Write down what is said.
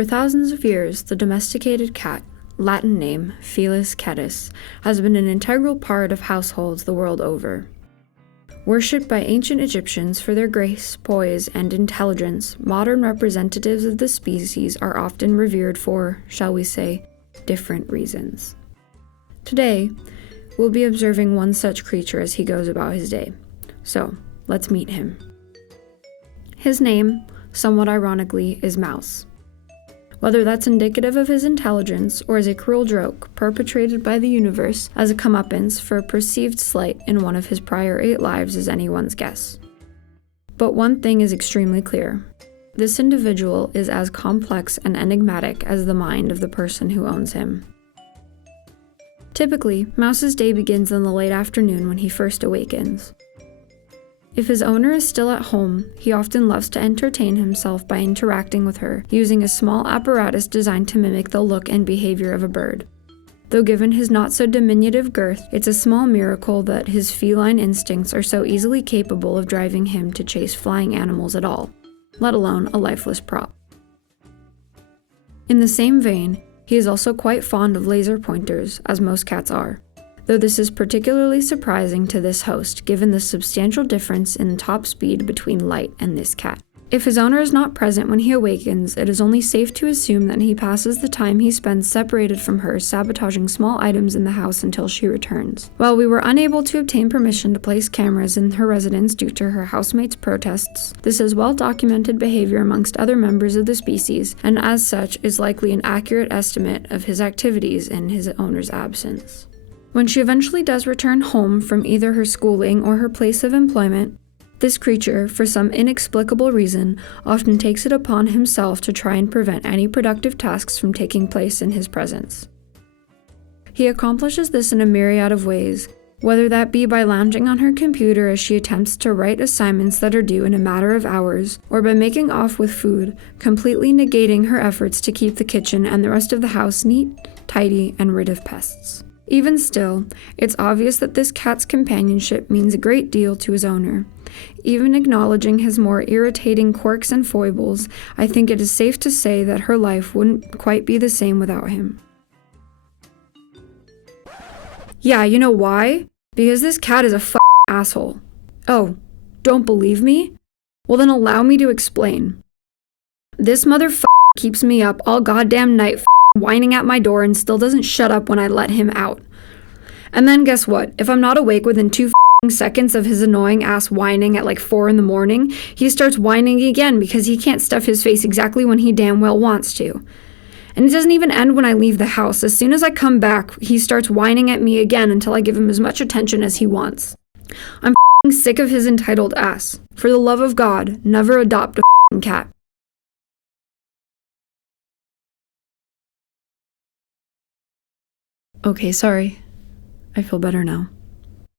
For thousands of years, the domesticated cat, Latin name Felis catus, has been an integral part of households the world over. Worshipped by ancient Egyptians for their grace, poise, and intelligence, modern representatives of the species are often revered for, shall we say, different reasons. Today, we'll be observing one such creature as he goes about his day. So, let's meet him. His name, somewhat ironically, is Mouse. Whether that's indicative of his intelligence or is a cruel joke perpetrated by the universe as a comeuppance for a perceived slight in one of his prior 8 lives is anyone's guess. But one thing is extremely clear. This individual is as complex and enigmatic as the mind of the person who owns him. Typically, Mouse's day begins in the late afternoon when he first awakens. If his owner is still at home, he often loves to entertain himself by interacting with her, using a small apparatus designed to mimic the look and behavior of a bird. Though given his not-so-diminutive girth, it's a small miracle that his feline instincts are so easily capable of driving him to chase flying animals at all, let alone a lifeless prop. In the same vein, he is also quite fond of laser pointers, as most cats are. Though this is particularly surprising to this host given the substantial difference in top speed between Light and this cat. If his owner is not present when he awakens, it is only safe to assume that he passes the time he spends separated from her sabotaging small items in the house until she returns. While we were unable to obtain permission to place cameras in her residence due to her housemates' protests, this is well-documented behavior amongst other members of the species, and as such is likely an accurate estimate of his activities in his owner's absence. When she eventually does return home from either her schooling or her place of employment, this creature, for some inexplicable reason, often takes it upon himself to try and prevent any productive tasks from taking place in his presence. He accomplishes this in a myriad of ways, whether that be by lounging on her computer as she attempts to write assignments that are due in a matter of hours, or by making off with food, completely negating her efforts to keep the kitchen and the rest of the house neat, tidy, and rid of pests. Even still, it's obvious that this cat's companionship means a great deal to his owner. Even acknowledging his more irritating quirks and foibles, I think it is safe to say that her life wouldn't quite be the same without him. Yeah, you know why? Because this cat is a f***ing asshole. Oh, don't believe me? Well then allow me to explain. This motherfucker keeps me up all goddamn night whining at my door and still doesn't shut up when I let him out. And then guess what? If I'm not awake within 2 seconds of his annoying ass whining at like 4 a.m, he starts whining again because he can't stuff his face exactly when he damn well wants to. And it doesn't even end when I leave the house. As soon as I come back, he starts whining at me again until I give him as much attention as he wants. I'm sick of his entitled ass. For the love of God, never adopt a cat. Okay, sorry. I feel better now.